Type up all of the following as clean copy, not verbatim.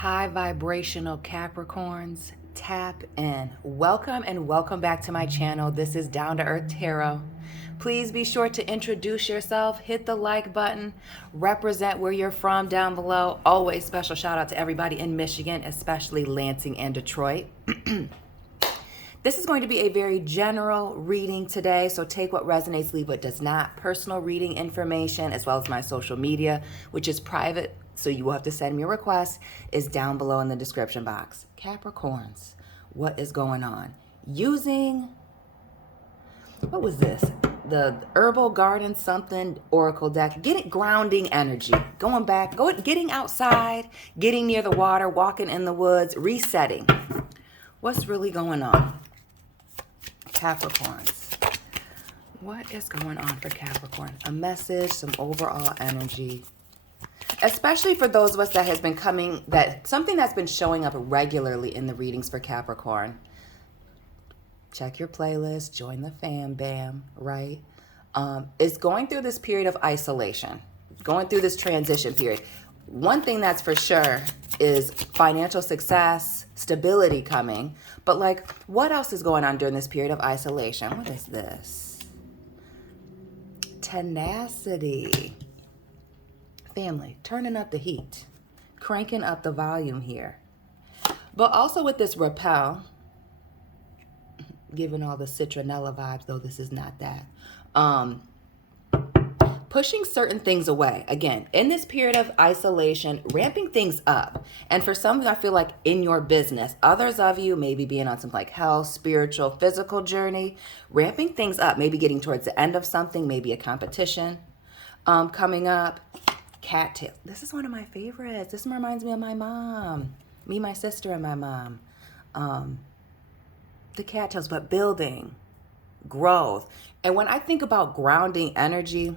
High vibrational Capricorns, tap in. Welcome and welcome back to my channel. This is Down to Earth Tarot. Please be sure to introduce yourself, hit the like button, represent where you're from down below. Always special shout out to everybody in Michigan, especially Lansing and Detroit. This is going to be a very general reading today, so take what resonates, leave what does not. Personal reading information, as well as my social media, which is private, so you will have to send me a request, is down below in the description box. Capricorns, what is going on? Using, what was this? The Herbal Garden something Oracle deck. Getting grounding energy. Going back, getting outside, getting near the water, walking in the woods, resetting. What's really going on? Capricorns. What is going on for Capricorn? A message, some overall energy. Especially for those of us that has been coming, that something that's been showing up regularly in the readings for Capricorn. Check your playlist, join the fam bam, right? Is going through this period of isolation, going through this transition period. One thing that's for sure is financial success, stability coming. But like, what else is going on during this period of isolation? What is this? Tenacity. Family, turning up the heat, cranking up the volume here. But also with this repel, giving all the citronella vibes, though this is not that. Pushing certain things away. Again, in this period of isolation, ramping things up. And for some, I feel like in your business, others of you maybe being on some like health, spiritual, physical journey, ramping things up, maybe getting towards the end of something, maybe a competition coming up. Cattail. This is one of my favorites. This reminds me of my mom. Me, my sister, and my mom. The cattails, but building, growth. And when I think about grounding energy,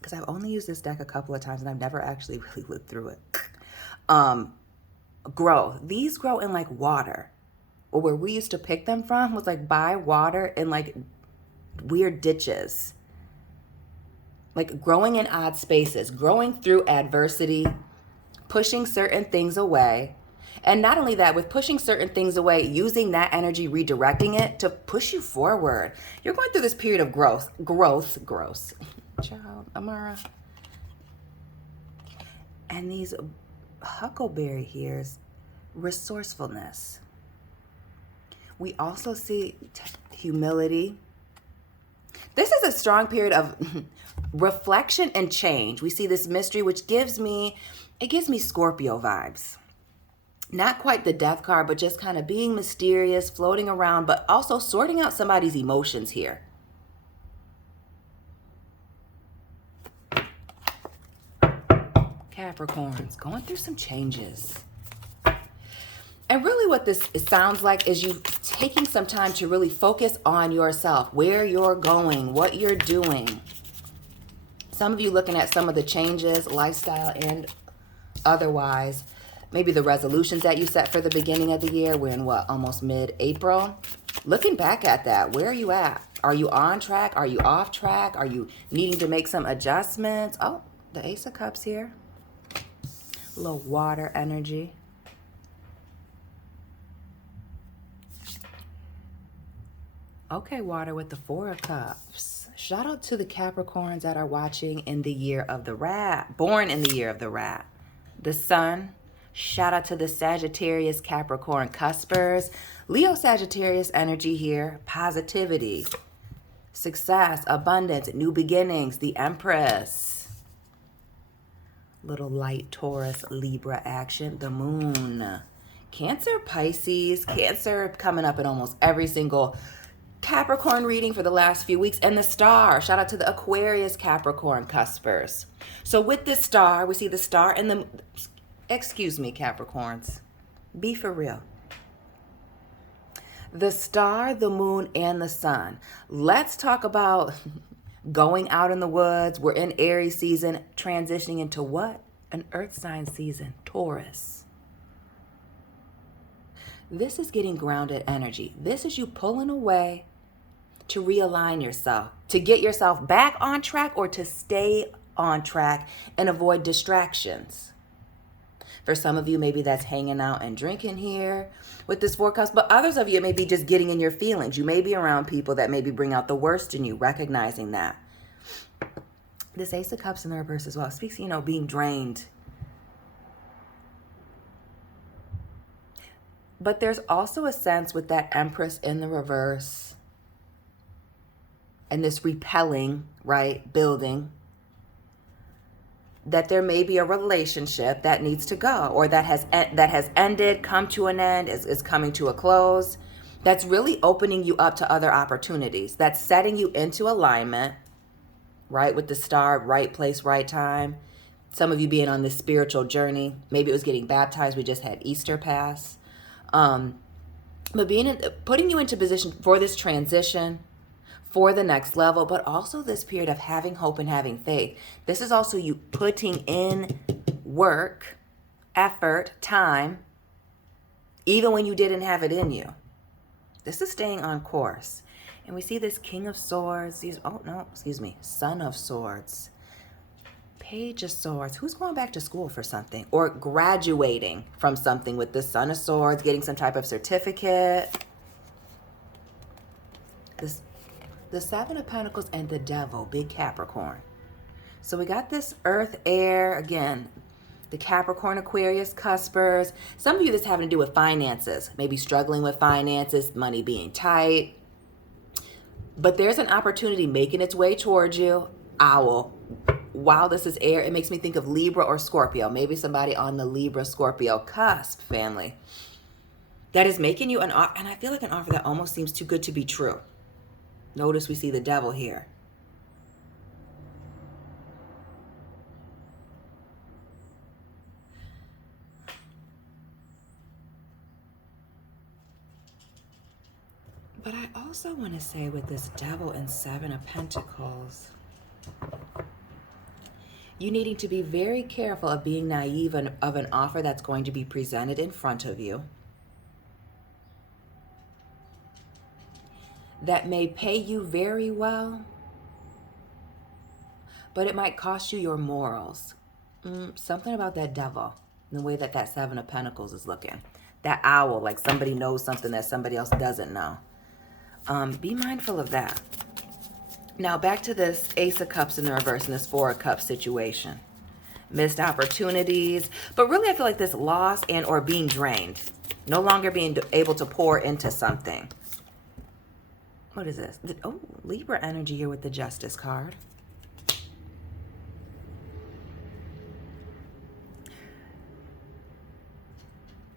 because I've only used this deck a couple of times and I've never actually really looked through it. Growth. These grow in like water. Or where we used to pick them from was like by water in like weird ditches. Like growing in odd spaces, growing through adversity, pushing certain things away. And not only that, with pushing certain things away, using that energy, redirecting it to push you forward. You're going through this period of growth. Child, Amara. And these huckleberry here's resourcefulness. We also see humility. This is a strong period of reflection and change. We see this mystery, which gives me Scorpio vibes. Not quite the death card, but just kind of being mysterious, floating around, but also sorting out somebody's emotions here. Capricorns, going through some changes. And really what this sounds like is you taking some time to really focus on yourself, where you're going, what you're doing. Some of you looking at some of the changes, lifestyle and otherwise. Maybe the resolutions that you set for the beginning of the year. We're in what, almost mid-April? Looking back at that, where are you at? Are you on track? Are you off track? Are you needing to make some adjustments? Oh, the Ace of Cups here. A little water energy. Okay, water with the Four of Cups. Shout out to the Capricorns that are watching in the year of the rat. Born in the year of the rat. The sun. Shout out to the Sagittarius Capricorn cuspers. Leo Sagittarius energy here. Positivity. Success. Abundance. New beginnings. The Empress. Little light Taurus Libra action. The moon. Cancer, Pisces. Cancer coming up in almost every single Capricorn reading for the last few weeks. And the star. Shout out to the Aquarius Capricorn cuspers. So with this star, we see the star and the... Excuse me, Capricorns. Be for real. The star, the moon, and the sun. Let's talk about going out in the woods. We're in Aries season, transitioning into what? An earth sign season, Taurus. This is getting grounded energy. This is you pulling away to realign yourself, to get yourself back on track or to stay on track and avoid distractions. For some of you, maybe that's hanging out and drinking here with this Four of Cups. But others of you, it may be just getting in your feelings. You may be around people that maybe bring out the worst in you, recognizing that. This Ace of Cups in the reverse as well speaks, being drained. But there's also a sense with that Empress in the reverse and this repelling, right, building, that there may be a relationship that needs to go, or that has ended, come to an end, is coming to a close, that's really opening you up to other opportunities, that's setting you into alignment, right, with the star, right place, right time. Some of you being on this spiritual journey. Maybe it was getting baptized. We just had Easter pass. But putting you into position for this transition, for the next level, but also this period of having hope and having faith. This is also you putting in work, effort, time, even when you didn't have it in you. This is staying on course. And we see this King of Swords, Son of Swords, Page of Swords. Who's going back to school for something or graduating from something with the Son of Swords, getting some type of certificate? The Seven of Pentacles and the Devil, big Capricorn. So we got this Earth, Air, again, the Capricorn, Aquarius, Cuspers. Some of you that's having to do with finances, maybe struggling with finances, money being tight. But there's an opportunity making its way towards you. Owl. While this is air, it makes me think of Libra or Scorpio. Maybe somebody on the Libra, Scorpio cusp family that is making you an offer. And I feel like an offer that almost seems too good to be true. Notice we see the Devil here. But I also want to say with this Devil and Seven of Pentacles, you needing to be very careful of being naive of an offer that's going to be presented in front of you that may pay you very well, but it might cost you your morals. Something about that Devil, the way that Seven of Pentacles is looking. That owl, like somebody knows something that somebody else doesn't know. Be mindful of that. Now back to this Ace of Cups in the reverse and this Four of Cups situation. Missed opportunities, but really I feel like this loss and or being drained. No longer being able to pour into something. What is this? Oh, Libra energy here with the Justice card.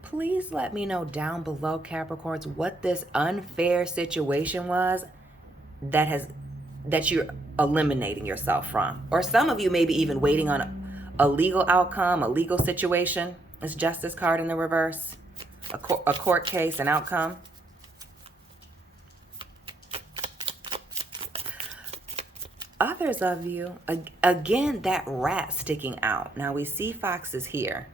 Please let me know down below, Capricorns, what this unfair situation was that you're eliminating yourself from. Or some of you may be even waiting on a legal outcome, a legal situation. This Justice card in the reverse. A court case, an outcome. Others of you, again, that rat sticking out. Now we see foxes here.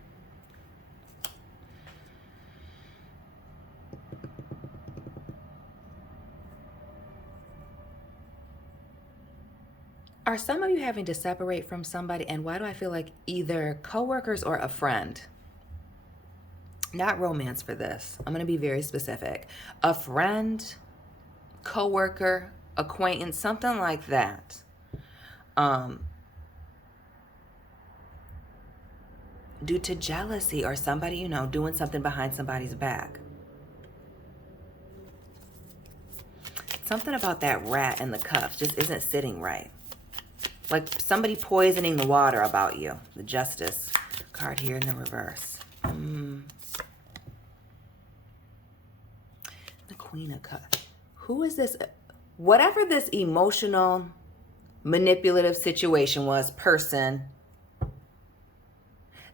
Are some of you having to separate from somebody? And why do I feel like either coworkers or a friend? Not romance for this. I'm going to be very specific. A friend, coworker, acquaintance, something like that. Due to jealousy or somebody, doing something behind somebody's back. Something about that rat in the cups just isn't sitting right. Like somebody poisoning the water about you. The Justice card here in the reverse. The Queen of Cups. Who is this? Whatever this emotional, manipulative situation was, person,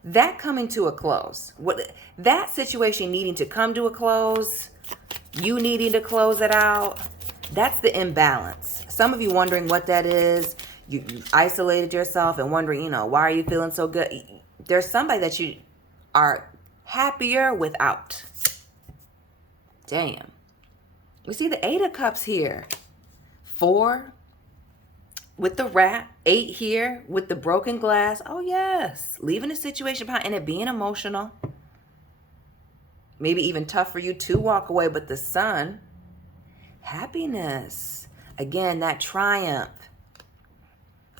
that coming to a close. That situation needing to come to a close, you needing to close it out, that's the imbalance. Some of you wondering what that is. You've isolated yourself and wondering, why are you feeling so good? There's somebody that you are happier without. Damn. We see the Eight of Cups here. 4, with the rat, 8 here, with the broken glass. Oh, yes. Leaving a situation behind and it being emotional. Maybe even tough for you to walk away. But the sun, happiness. Again, that triumph,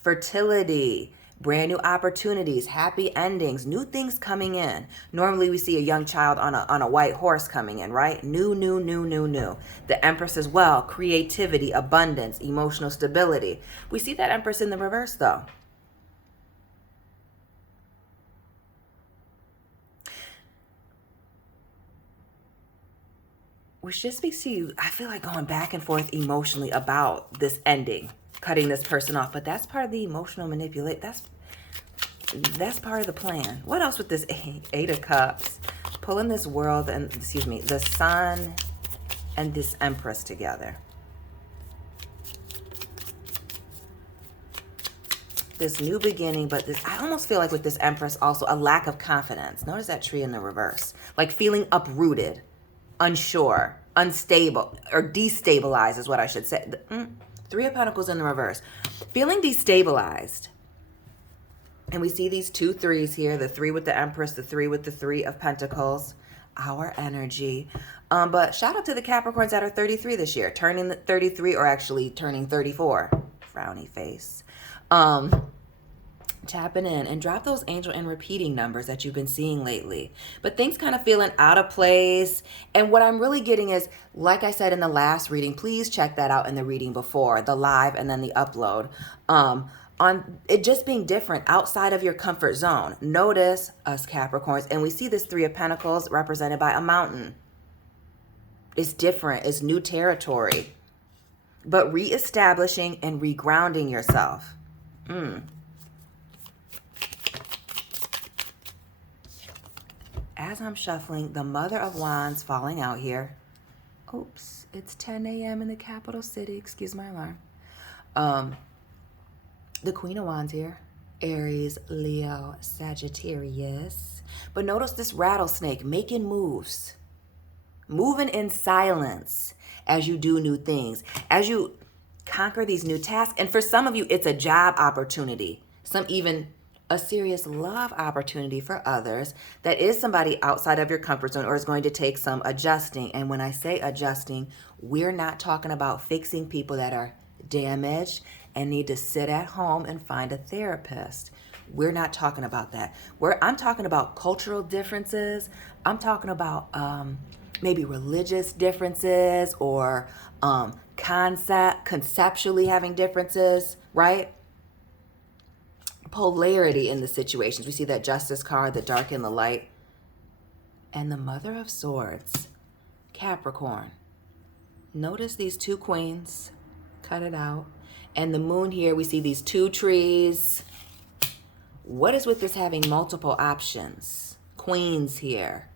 fertility, brand new opportunities, happy endings, new things coming in. Normally we see a young child on a white horse coming in, right? New. The Empress as well, creativity, abundance, emotional stability. We see that Empress in the reverse though. Which just makes you, I feel like going back and forth emotionally about this ending, cutting this person off. But that's part of the emotional manipulate. That's part of the plan. What else with this Eight of Cups? Pulling this world and, excuse me, the Sun and this Empress together. This new beginning, but this, I almost feel like with this Empress also a lack of confidence. Notice that tree in the reverse. Like feeling uprooted, unsure, unstable, or destabilized is what I should say. Three of Pentacles in the reverse. Feeling destabilized. And we see these 2 3s here, the 3 with the Empress, the 3 with the 3 of Pentacles, our energy. But shout out to the Capricorns that are 33 this year, turning 33 or actually turning 34. Frowny face. Tapping in and drop those angel and repeating numbers that you've been seeing lately. But things kind of feeling out of place. And what I'm really getting is, like I said in the last reading, please check that out in the reading before, the live and then the upload. On it just being different outside of your comfort zone. Notice us Capricorns, and we see this 3 of Pentacles represented by a mountain. It's different, it's new territory. But reestablishing and regrounding yourself. As I'm shuffling, the Mother of Wands falling out here. Oops, it's 10 a.m. in the capital city. Excuse my alarm. The Queen of Wands here. Aries, Leo, Sagittarius. But notice this rattlesnake making moves. Moving in silence as you do new things. As you conquer these new tasks. And for some of you, it's a job opportunity. Some even a serious love opportunity for others. That is somebody outside of your comfort zone or is going to take some adjusting. And when I say adjusting, we're not talking about fixing people that are damaged and need to sit at home and find a therapist. We're not talking about that. I'm talking about cultural differences. I'm talking about maybe religious differences or conceptually having differences, right? Polarity in the situations. We see that Justice card, the dark and the light. And the Mother of Swords, Capricorn. Notice these 2 queens. Cut it out. And the moon here, we see these 2 trees. What is with this having multiple options? Queens here.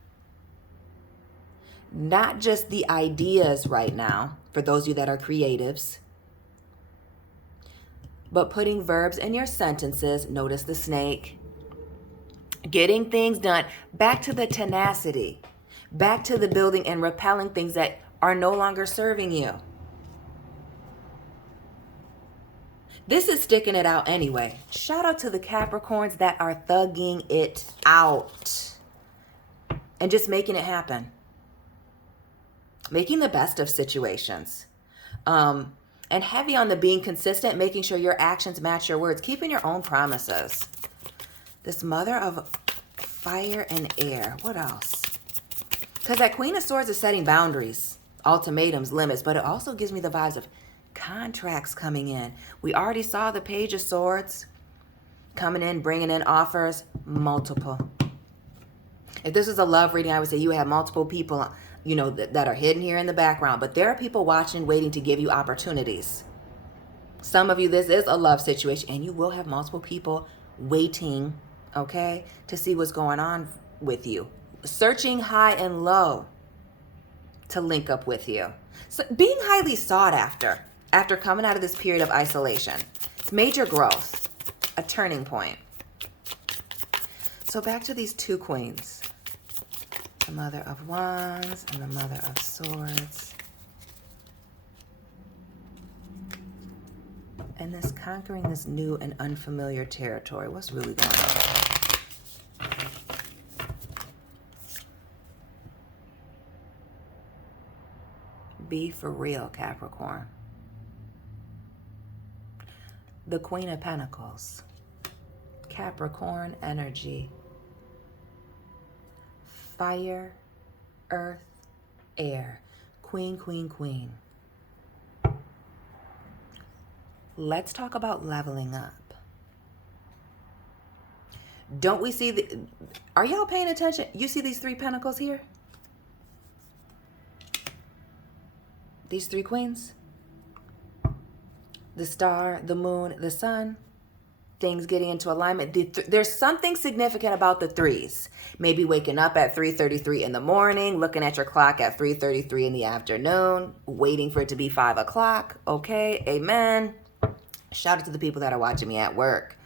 Not just the ideas right now, for those of you that are creatives, but putting verbs in your sentences. Notice the snake. Getting things done. Back to the tenacity. Back to the building and repelling things that are no longer serving you. This is sticking it out anyway. Shout out to the Capricorns that are thugging it out and just making it happen. Making the best of situations. And heavy on the being consistent, making sure your actions match your words, keeping your own promises. This Mother of Fire and Air. What else? Because that Queen of Swords is setting boundaries, ultimatums, limits, but it also gives me the vibes of contracts coming in. We already saw the Page of Swords coming in, bringing in offers, multiple. If this was a love reading, I would say you have multiple people, you know, that are hidden here in the background, but there are people watching, waiting to give you opportunities. Some of you, this is a love situation, and you will have multiple people waiting, okay, to see what's going on with you. Searching high and low to link up with you. So being highly sought after coming out of this period of isolation. It's major growth, a turning point. So back to these 2 queens. The Mother of Wands and the Mother of Swords. and this conquering this new and unfamiliar territory. What's really going on? Be for real, Capricorn. The Queen of Pentacles. Capricorn energy. Fire, earth, air. Queen, queen, queen. Let's talk about leveling up. Don't we see the... Are y'all paying attention? You see these 3 pentacles here? These 3 queens? The star, the moon, the sun. Things getting into alignment. There's something significant about the 3s. Maybe waking up at 3:33 in the morning, looking at your clock at 3:33 in the afternoon, waiting for it to be 5 o'clock. Okay, amen. Shout out to the people that are watching me at work.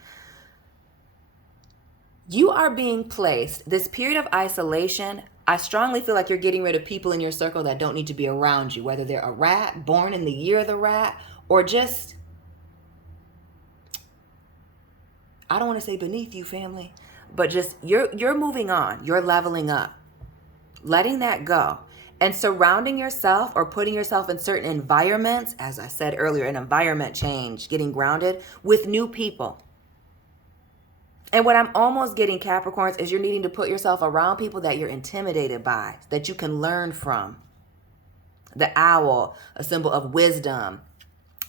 You are being placed, this period of isolation, I strongly feel like you're getting rid of people in your circle that don't need to be around you, whether they're a rat, born in the year of the rat, or just, I don't want to say beneath you, family, but just you're moving on. You're leveling up, letting that go, and surrounding yourself or putting yourself in certain environments, as I said earlier, an environment change, getting grounded with new people. And what I'm almost getting, Capricorns, is you're needing to put yourself around people that you're intimidated by, that you can learn from. The owl, a symbol of wisdom.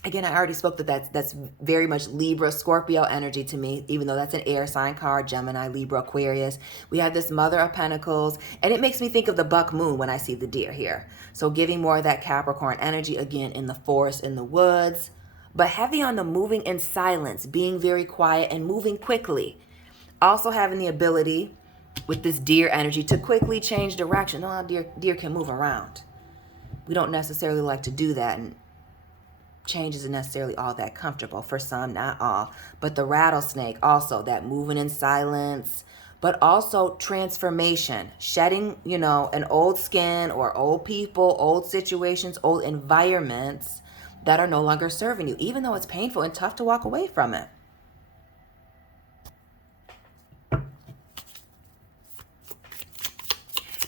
Again, I already spoke that's very much Libra, Scorpio energy to me, even though that's an air sign card, Gemini, Libra, Aquarius. We have this Mother of Pentacles, and it makes me think of the buck moon when I see the deer here. So giving more of that Capricorn energy, again, in the forest, in the woods, but heavy on the moving in silence, being very quiet and moving quickly. Also having the ability with this deer energy to quickly change direction. Oh, deer can move around. We don't necessarily like to do that, and change isn't necessarily all that comfortable for some, not all. But the rattlesnake also, that moving in silence, but also transformation, shedding, an old skin or old people, old situations, old environments that are no longer serving you, even though it's painful and tough to walk away from it.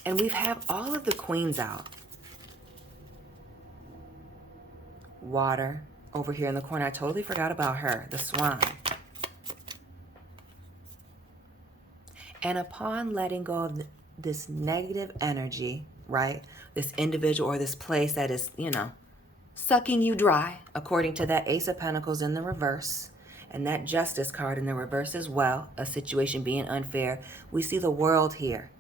And we have all of the queens out. Water over here in the corner. I totally forgot about her, the swan. And upon letting go of this negative energy, right? This individual or this place that is, sucking you dry, according to that Ace of Pentacles in the reverse. And that Justice card in the reverse as well. A situation being unfair. We see the World here.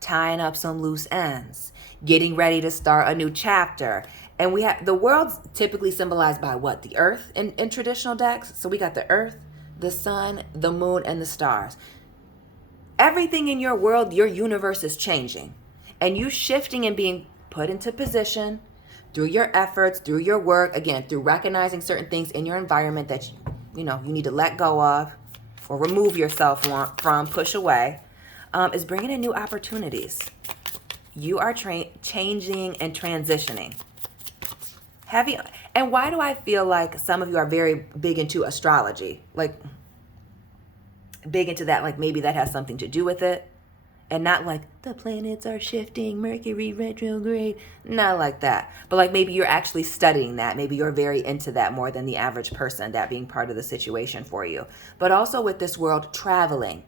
Tying up some loose ends, getting ready to start a new chapter. And we have the world's typically symbolized by what? The earth in traditional decks. So we got the earth, the sun, the moon, and the stars. Everything in your world, your universe is changing. And you shifting and being put into position through your efforts, through your work, again, through recognizing certain things in your environment that you need to let go of or remove yourself from, push away. Is bringing in new opportunities. You are changing and transitioning. Heavy. And why do I feel like some of you are very big into astrology? Like, big into that, like maybe that has something to do with it. And not like, the planets are shifting, Mercury retrograde. Not like that. But like maybe you're actually studying that. Maybe you're very into that more than the average person, that being part of the situation for you. But also with this world, traveling.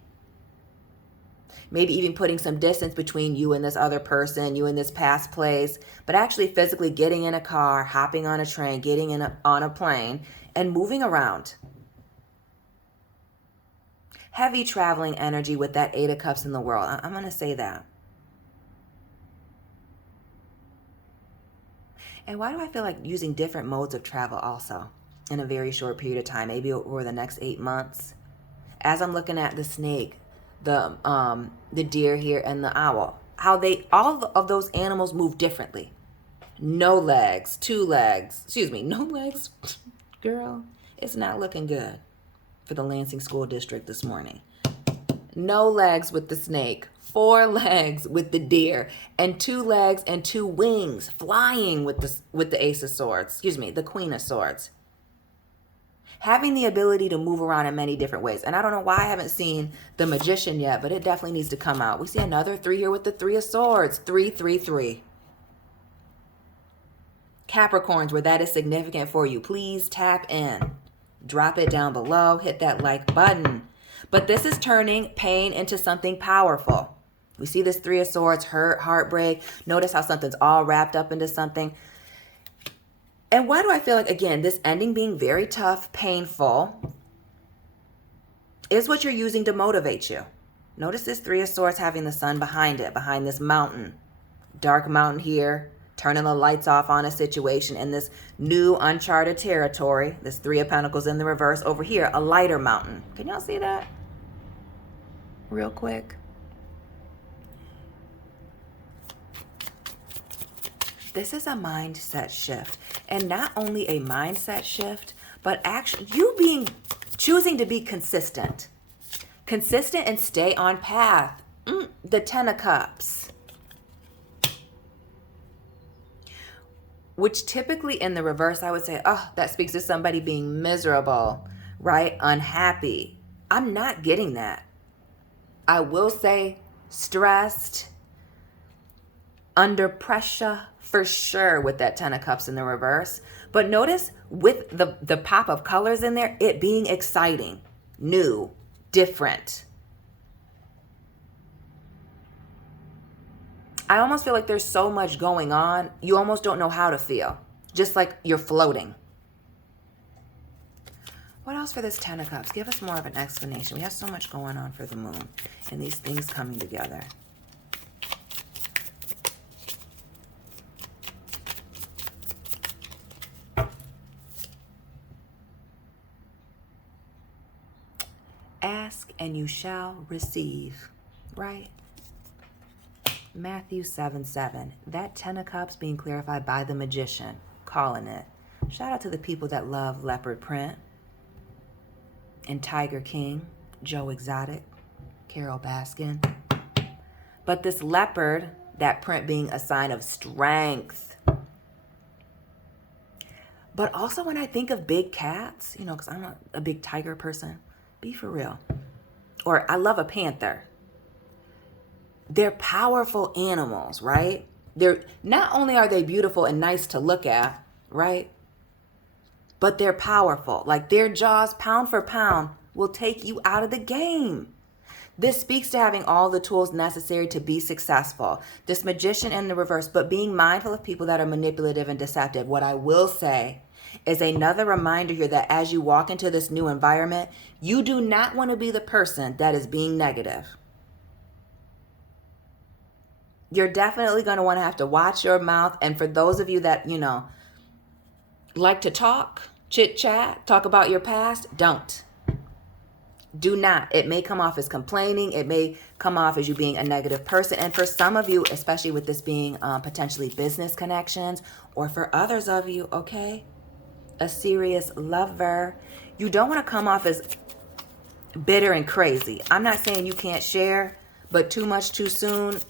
Maybe even putting some distance between you and this other person, you and this past place, but actually physically getting in a car, hopping on a train, getting on a plane, and moving around. Heavy traveling energy with that 8 of Cups in the world. I'm going to say that. And why do I feel like using different modes of travel also in a very short period of time, maybe over the next 8 months? As I'm looking at the snake, the deer here and the owl, how all of those animals move differently. No legs, 2 legs, no legs. Girl, it's not looking good for the Lansing School District this morning. No legs with the snake, 4 legs with the deer, and 2 legs and 2 wings flying with the Ace of Swords, the Queen of Swords. having the ability to move around in many different ways. And I don't know why I haven't seen the Magician yet, but it definitely needs to come out. We see another 3 here with the 3 of Swords. 3, 3, 3. Capricorns, where that is significant for you, please tap in. Drop it down below. Hit that like button. But this is turning pain into something powerful. We see this 3 of Swords, hurt, heartbreak. Notice how something's all wrapped up into something. And why do I feel like, again, this ending being very tough, painful, is what you're using to motivate you. Notice this 3 of Swords having the sun behind it, behind this mountain. Dark mountain here, turning the lights off on a situation in this new uncharted territory. This 3 of Pentacles in the reverse. Over here, a lighter mountain. Can y'all see that? Real quick. This is a mindset shift. And not only a mindset shift, but actually you choosing to be consistent. Consistent and stay on path. The 10 of Cups. Which typically in the reverse, I would say, oh, that speaks to somebody being miserable, right? Unhappy. I'm not getting that. I will say stressed, under pressure, for sure, with that 10 of Cups in the reverse. But notice with the pop of colors in there, it being exciting, new, different. I almost feel like there's so much going on, you almost don't know how to feel. Just like you're floating. What else for this 10 of Cups? Give us more of an explanation. We have so much going on for the moon and these things coming together. Ask and you shall receive, right? Matthew 7:7. That 10 of Cups being clarified by the Magician, calling it. Shout out to the people that love leopard print and Tiger King, Joe Exotic, Carol Baskin. But this leopard, that print being a sign of strength. But also when I think of big cats, you know, because I'm a big tiger person, be for real. Or I love a panther. They're powerful animals, right? They're not only are they beautiful and nice to look at, right? But they're powerful. Like their jaws, pound for pound, will take you out of the game. This speaks to having all the tools necessary to be successful. This Magician in the reverse, but being mindful of people that are manipulative and deceptive. What I will say is another reminder here that as you walk into this new environment, you do not want to be the person that is being negative. You're definitely going to want to have to watch your mouth. And for those of you that, you know, like to talk, chit chat, talk about your past, don't. Do not. It may come off as complaining. It may come off as you being a negative person. And for some of you, especially with this being potentially business connections, or for others of you, okay, a serious lover, you don't want to come off as bitter and crazy. I'm not saying you can't share, but too much too soon,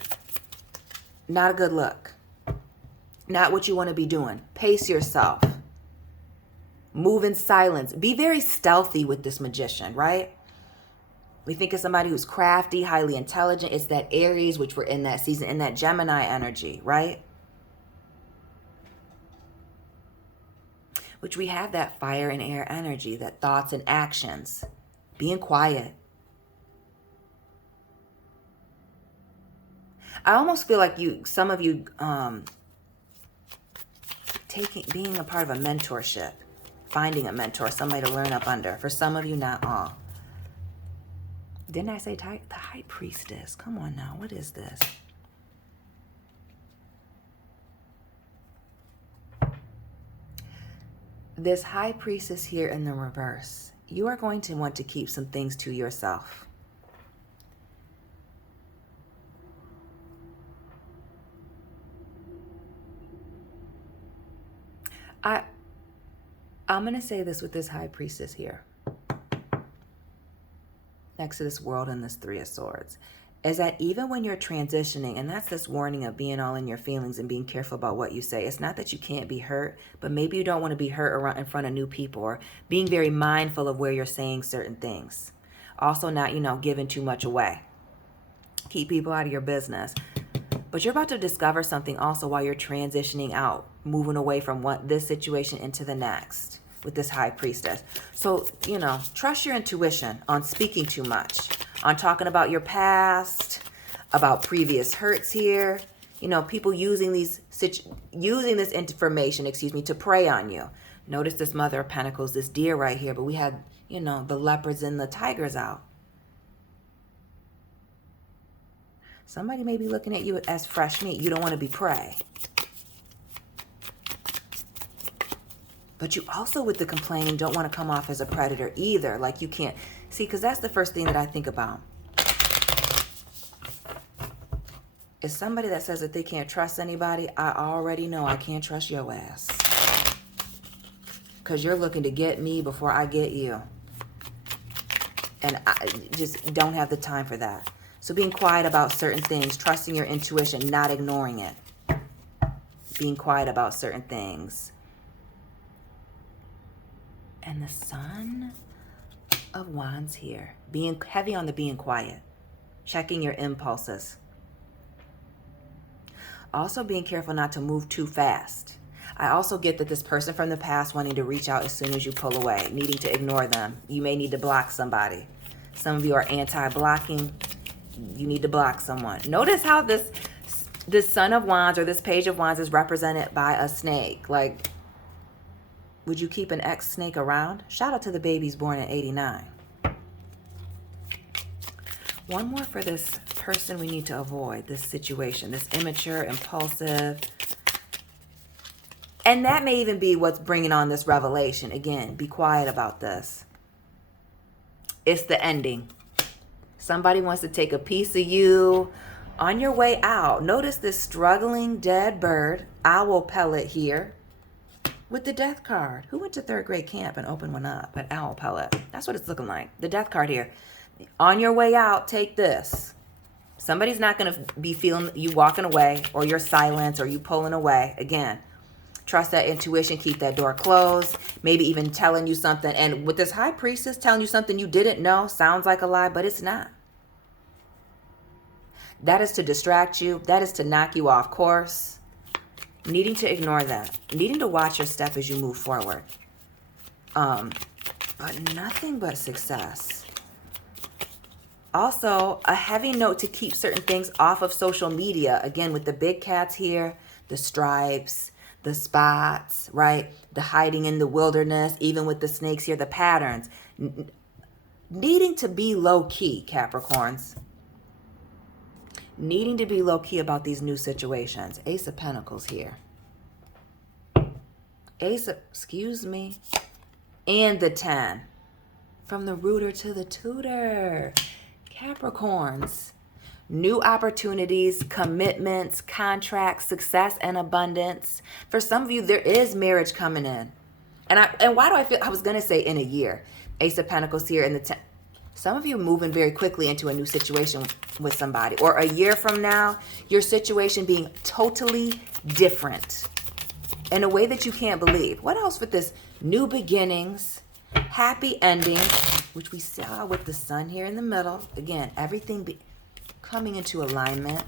not a good look. Not what you want to be doing. Pace yourself. Move in silence. Be very stealthy with this Magician, right? We think of somebody who's crafty, highly intelligent. It's that Aries, which we're in that season, in that Gemini energy, right? Which we have that fire and air energy, that thoughts and actions. Being quiet. I almost feel like some of you, being a part of a mentorship, finding a mentor, somebody to learn up under. For some of you, not all. Didn't I say the High Priestess? Come on now, what is this? This High Priestess here in the reverse. You are going to want to keep some things to yourself. I'm going to say this with this High Priestess here. Next to this World and this 3 of Swords. is that even when you're transitioning, and that's this warning of being all in your feelings and being careful about what you say. It's not that you can't be hurt, but maybe you don't want to be hurt around in front of new people, or being very mindful of where you're saying certain things. Also not, giving too much away. Keep people out of your business. But you're about to discover something also while you're transitioning out, moving away from this situation into the next with this high priestess. So, trust your intuition on speaking too much, on talking about your past, about previous hurts here. People using this information, to prey on you. Notice this Mother of Pentacles, this deer right here, but we had, the leopards and the tigers out. Somebody may be looking at you as fresh meat. You don't want to be prey. But you also, with the complaining, don't want to come off as a predator either. Like you can't. See, because that's the first thing that I think about. Is somebody that says that they can't trust anybody, I already know I can't trust your ass. Because you're looking to get me before I get you. And I just don't have the time for that. So being quiet about certain things, trusting your intuition, not ignoring it. Being quiet about certain things. And the Son of Wands here. Being heavy on the being quiet. Checking your impulses. Also being careful not to move too fast. I also get that this person from the past wanting to reach out as soon as you pull away. Needing to ignore them. You may need to block somebody. Some of you are anti-blocking. You need to block someone. Notice how this Son of Wands or this Page of Wands is represented by a snake. Like, would you keep an ex-snake around? Shout out to the babies born in '89. One more for this person we need to avoid, this situation, this immature, impulsive. And that may even be what's bringing on this revelation. Again, be quiet about this. It's the ending. Somebody wants to take a piece of you on your way out. Notice this struggling dead bird, owl pellet here with the death card. Who went to third grade camp and opened one up? An owl pellet. That's what it's looking like. The death card here. On your way out, take this. Somebody's not going to be feeling you walking away or your silence or you pulling away. Again, trust that intuition. Keep that door closed. Maybe even telling you something. And with this High Priestess telling you something you didn't know, sounds like a lie, but it's not. That is to distract you. That is to knock you off course. Needing to ignore that. Needing to watch your step as you move forward. But nothing but success. Also, a heavy note to keep certain things off of social media. Again, with the big cats here, the stripes, the spots, right? The hiding in the wilderness, even with the snakes here, the patterns. Needing to be low-key, Capricorns. Needing to be low-key about these new situations. Ace of Pentacles here. Excuse me. And the 10. From the rooter to the tutor. Capricorns. New opportunities, commitments, contracts, success, and abundance. For some of you, there is marriage coming in. And why do I feel, I was going to say in a year. Ace of Pentacles here in the 10. Some of you moving very quickly into a new situation with somebody. Or a year from now, your situation being totally different. In a way that you can't believe. What else with this? New beginnings, happy endings, which we saw with the sun here in the middle. Again, everything coming into alignment.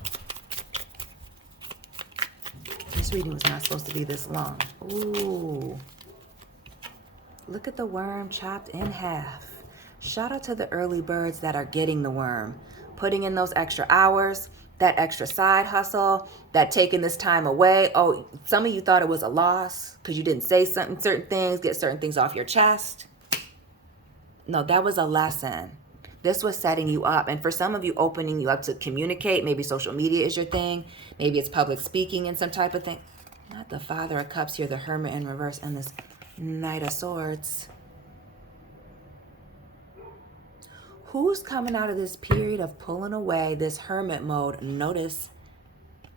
This reading was not supposed to be this long. Ooh. Look at the worm chopped in half. Shout out to the early birds that are getting the worm. Putting in those extra hours, that extra side hustle, that taking this time away. Oh, some of you thought it was a loss because you didn't say certain things, get certain things off your chest. No, that was a lesson. This was setting you up. And for some of you, opening you up to communicate. Maybe social media is your thing. Maybe it's public speaking and some type of thing. Not the Father of Cups here, the Hermit in reverse, and this Knight of Swords. Who's coming out of this period of pulling away, this hermit mode? Notice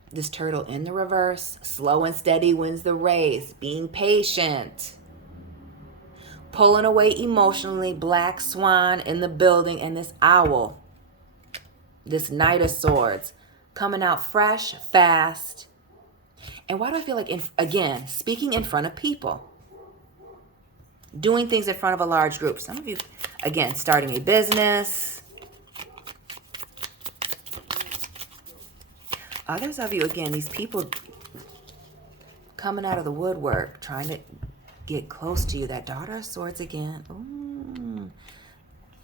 this turtle in the reverse. Slow and steady wins the race. Being patient. Pulling away emotionally. Black swan in the building and this owl. This Knight of Swords coming out fresh, fast. And why do I feel like, again, speaking in front of people? Doing things in front of a large group. Some of you, again, starting a business. Others of you, again, these people coming out of the woodwork, trying to get close to you. That Daughter of Swords again. Ooh.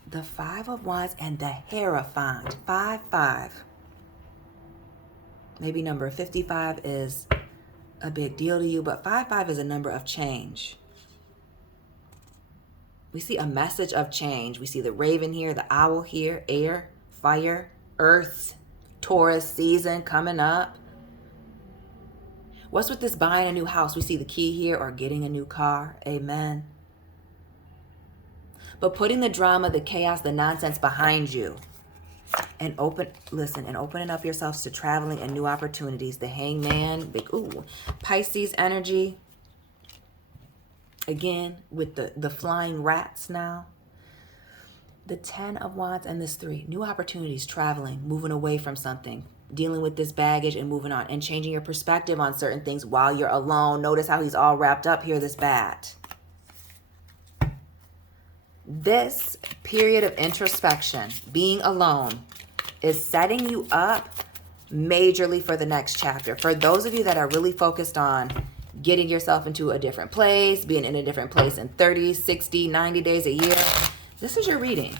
The Five of Wands and the Hierophant. 5-5. Maybe number 55 is a big deal to you, but 5-5 is a number of change. We see a message of change. We see the raven here, the owl here, air, fire, earth, Taurus season coming up. What's with this buying a new house? We see the key here, or getting a new car. Amen. But putting the drama, the chaos, the nonsense behind you and opening up yourselves to traveling and new opportunities. The Hangman, big Pisces energy. Again, with the flying rats now. The 10 of Wands and this 3. New opportunities, traveling, moving away from something, dealing with this baggage and moving on, and changing your perspective on certain things while you're alone. Notice how he's all wrapped up here, this bat. This period of introspection, being alone, is setting you up majorly for the next chapter. For those of you that are really focused on getting yourself into a different place, being in a different place in 30, 60, 90 days, a year, this is your reading.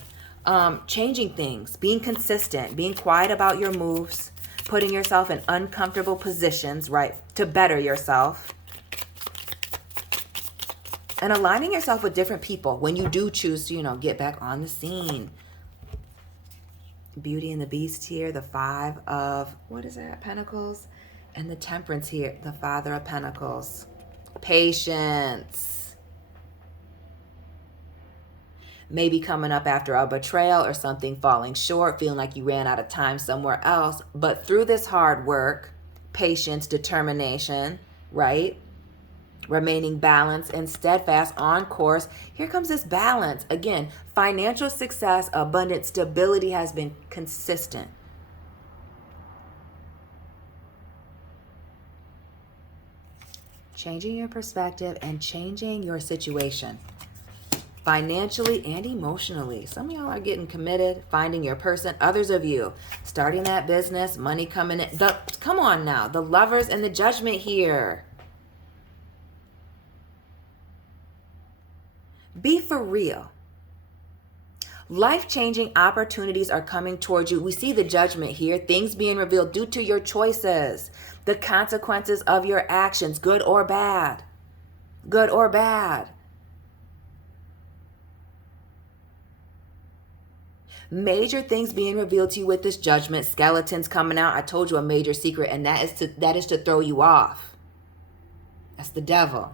Changing things, being consistent, being quiet about your moves, putting yourself in uncomfortable positions, right, to better yourself. And aligning yourself with different people when you do choose to, get back on the scene. Beauty and the Beast here, the 5 of, Pentacles. And the Temperance here, the Father of Pentacles. Patience. Maybe coming up after a betrayal or something falling short, feeling like you ran out of time somewhere else. But through this hard work, patience, determination, right? Remaining balanced and steadfast on course. Here comes this balance. Again, financial success, abundant stability has been consistent. Changing your perspective and changing your situation. Financially and emotionally. Some of y'all are getting committed, finding your person. Others of you starting that business, money coming in. Come on now, the Lovers and the Judgment here. Be for real. Life-changing opportunities are coming towards you. We see the Judgment here. Things being revealed due to your choices. The consequences of your actions, good or bad. Good or bad. Major things being revealed to you with this Judgment. Skeletons coming out. I told you a major secret, and that is to throw you off. That's the devil.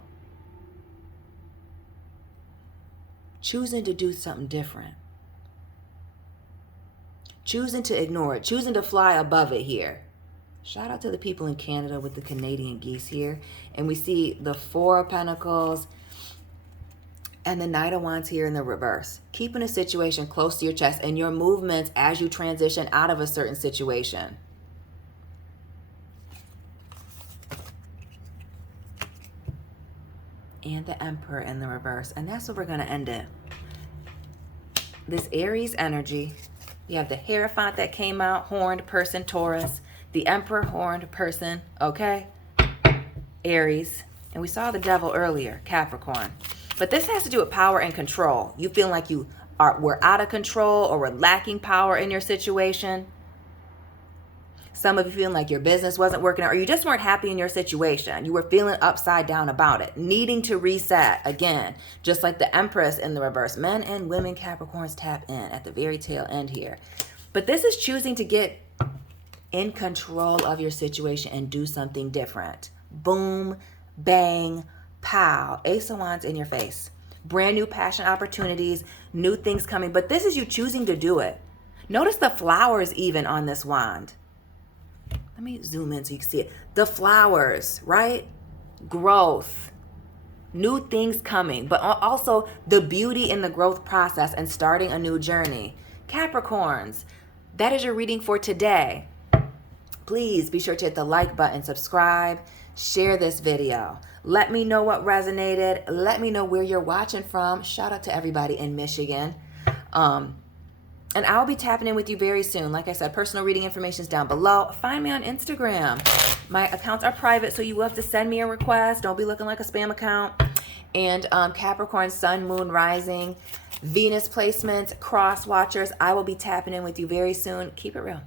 Choosing to do something different. Choosing to ignore it. Choosing to fly above it here. Shout out to the people in Canada with the Canadian geese here. And we see the 4 of Pentacles and the Knight of Wands here in the reverse. Keeping a situation close to your chest and your movements as you transition out of a certain situation. And the Emperor in the reverse. And that's where we're going to end it. This Aries energy. You have the Hierophant that came out. Horned person, Taurus. The Emperor, horned person. Okay? Aries. And we saw the Devil earlier. Capricorn. But this has to do with power and control. You feel like we're out of control or we're lacking power in your situation. Some of you feeling like your business wasn't working out, or you just weren't happy in your situation. You were feeling upside down about it, needing to reset again, just like the Empress in the reverse. Men and women Capricorns tap in at the very tail end here. But this is choosing to get in control of your situation and do something different. Boom, bang, pow. Ace of Wands in your face. Brand new passion opportunities, new things coming. But this is you choosing to do it. Notice the flowers even on this wand. Let me zoom in so you can see it. The flowers, right? Growth. New things coming. But also the beauty in the growth process and starting a new journey. Capricorns. that is your reading for today. Please be sure to hit the like button, subscribe, share this video. Let me know what resonated. Let me know where you're watching from. Shout out to everybody in Michigan. And I'll be tapping in with you very soon. Like I said, personal reading information is down below. Find me on Instagram. My accounts are private, so you will have to send me a request. Don't be looking like a spam account. And Capricorn, Sun, Moon, Rising, Venus placements, cross watchers. I will be tapping in with you very soon. Keep it real.